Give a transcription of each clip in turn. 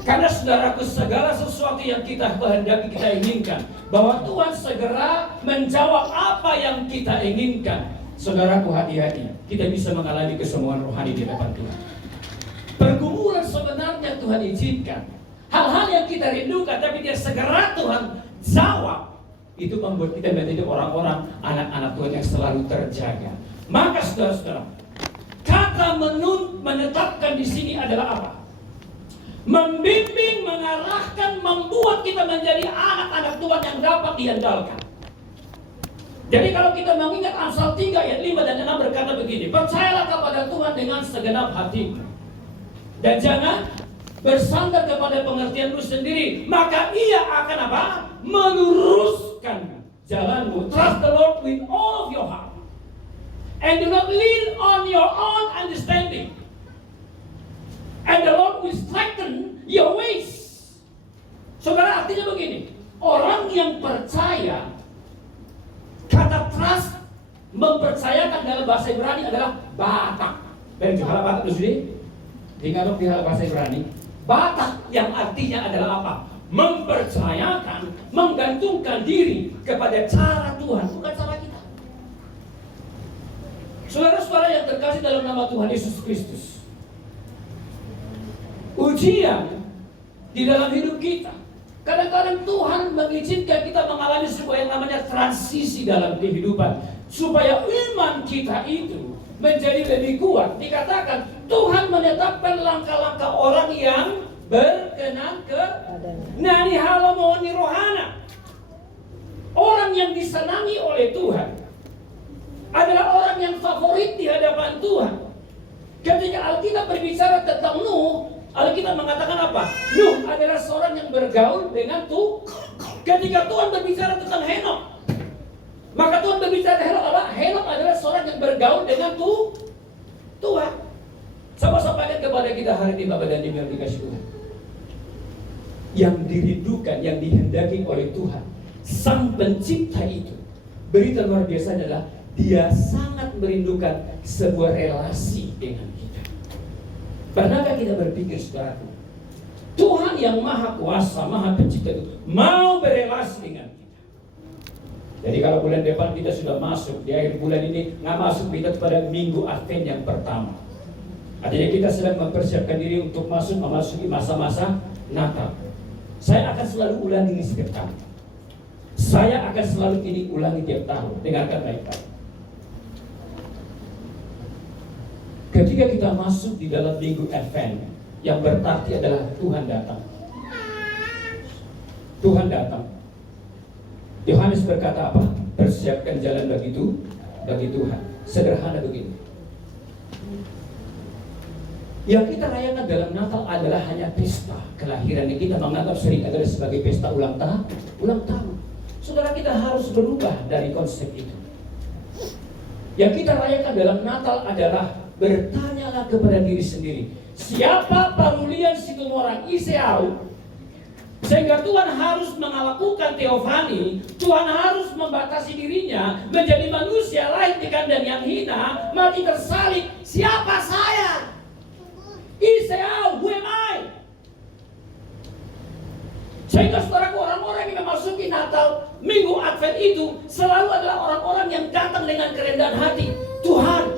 Karena saudaraku, segala sesuatu yang kita kehendaki, kita inginkan, bahwa Tuhan segera menjawab apa yang kita inginkan. Saudaraku, hati-hati, kita bisa mengalami kesembuhan rohani di depan Tuhan. Pergumulan sebenarnya Tuhan izinkan. Hal-hal yang kita rindukan, tapi dia segera Tuhan jawab. Itu membuat kita menjadi orang-orang, anak-anak Tuhan yang selalu terjaga. Maka saudara-saudara, kata menetapkan di sini adalah apa? Membimbing, mengarahkan, membuat kita menjadi anak-anak Tuhan yang dapat diandalkan. Jadi kalau kita mengingat Amsal 3 ayat 5 dan 6 berkata begini, percayalah kepada Tuhan dengan segenap hatimu, dan jangan bersandar kepada pengertianmu sendiri, maka Ia akan apa? Meluruskan jalanmu. Trust the Lord with all of your heart, and do not lean on your own understanding, and the Lord will strengthen your ways. Saudara, artinya begini, orang yang percaya, kata trust, mempercayakan dalam bahasa Ibrani adalah batak. Dan juga batak itu sendiri, ingat di bahasa Ibrani, batak yang artinya adalah apa? Mempercayakan, menggantungkan diri kepada cara Tuhan, bukan cara kita. Saudara-saudara yang terkasih dalam nama Tuhan Yesus Kristus, ujian di dalam hidup kita, kadang-kadang Tuhan mengizinkan kita mengalami sebuah yang namanya transisi dalam kehidupan, supaya iman kita itu menjadi lebih kuat. Dikatakan Tuhan menetapkan langkah-langkah orang yang berkenan ke nani halamoni rohana. Orang yang disenangi oleh Tuhan adalah orang yang favorit di hadapan Tuhan. Ketika Alkitab berbicara tentang Nuh, Alkitab mengatakan apa? Nuh adalah seorang yang bergaul dengan Tuhan. Ketika Tuhan berbicara tentang Henok, maka Tuhan berbicara tentang Henok apa? Henok adalah seorang yang bergaul dengan Tuhan. Saya mau sampaikan kepada kita hari ini, Bapak dan Ibu yang dikasihi Tuhan, yang dirindukan, yang dihendaki oleh Tuhan, Sang Pencipta itu, berita luar biasa adalah Dia sangat merindukan sebuah relasi dengan kita. Pernahkah kita berpikir, saudaraku, Tuhan yang Maha Kuasa, Maha Pencipta itu mau berelasi dengan kita? Jadi kalau bulan depan kita sudah masuk, di akhir bulan ini nggak masuk kita pada minggu Advent yang pertama. Artinya kita sedang mempersiapkan diri untuk memasuki masa-masa Natal. Saya akan selalu ulangi ini setiap tahun. Saya akan selalu ini ulangi tiap tahun. Dengarkan baik-baik. Ketika kita masuk di dalam minggu Advent, yang berarti adalah Tuhan datang. Tuhan datang. Yohanes berkata apa? Persiapkan jalan bagi Tuhan. Sederhana begini. Yang kita rayakan dalam Natal adalah hanya pesta kelahiran yang kita menganggap sering adalah sebagai pesta ulang tahun. Saudara, kita harus berubah dari konsep itu. Yang kita rayakan dalam Natal adalah bertanyalah kepada diri sendiri, siapa Parulian Situmorang Iseau, sehingga Tuhan harus melakukan teofani. Tuhan harus membatasi dirinya menjadi manusia lain di kandang yang hina, mati tersalib. Siapa saya? Iseau, who am I? Sehingga saudaraku, orang-orang yang memasuki Natal, minggu Advent itu selalu adalah orang-orang yang datang dengan kerendahan hati. Tuhan,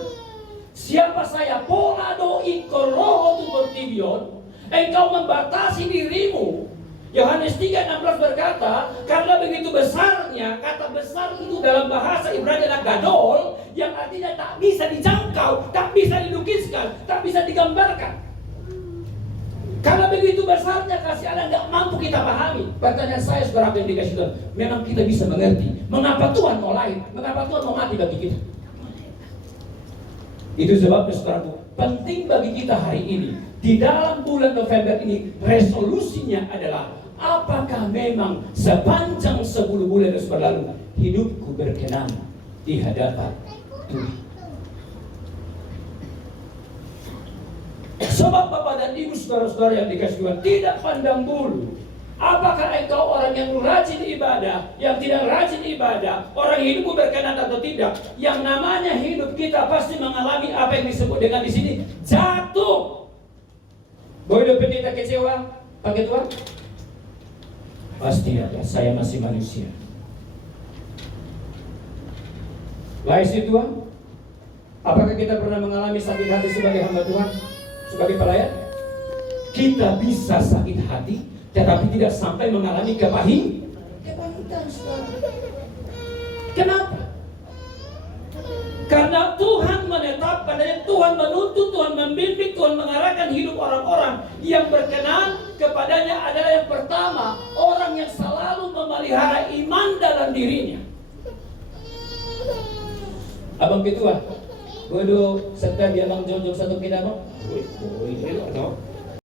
siapa saya? Polado ikoroho tu bertibion. Engkau membatasi dirimu. Yohanes 3:16 berkata, karena begitu besarnya, kata besar itu dalam bahasa Ibrani adalah gadol, yang artinya tak bisa dijangkau, tak bisa dilukiskan, tak bisa digambarkan. Karena begitu besarnya kasih Allah, nggak mampu kita pahami. Pertanyaan saya, saudara yang dikasih Tuhan, memang kita bisa mengerti mengapa Tuhan mau lahir, mengapa Tuhan mau mati bagi kita. Itu sebabnya, saudaraku, penting bagi kita hari ini, di dalam bulan November ini, resolusinya adalah, apakah memang sepanjang 10 bulan yang berlalu, hidupku berkenan di hadapan Tuhan. Sebab Bapak dan Ibu, saudara-saudara yang dikasih Tuhan, tidak pandang bulu apakah engkau orang yang rajin ibadah, yang tidak rajin ibadah, orang hidupmu berkenan atau tidak. Yang namanya hidup kita pasti mengalami apa yang disebut dengan di sini jatuh. Boleh pendeta kecewa, Pakai Tuhan? Pasti ada, saya masih manusia. Laisi Tuhan, apakah kita pernah mengalami sakit hati sebagai hamba Tuhan? Sebagai pelayan? Kita bisa sakit hati, tetapi tidak sampai mengalami kepahitan. Kenapa? Karena Tuhan menetapkan, dan Tuhan menuntut, Tuhan membimbing, Tuhan mengarahkan hidup orang-orang yang berkenan kepadanya adalah yang pertama, orang yang selalu memelihara iman dalam dirinya. Abang ketua, bodoh serta dia bang jojok satu pindah bang.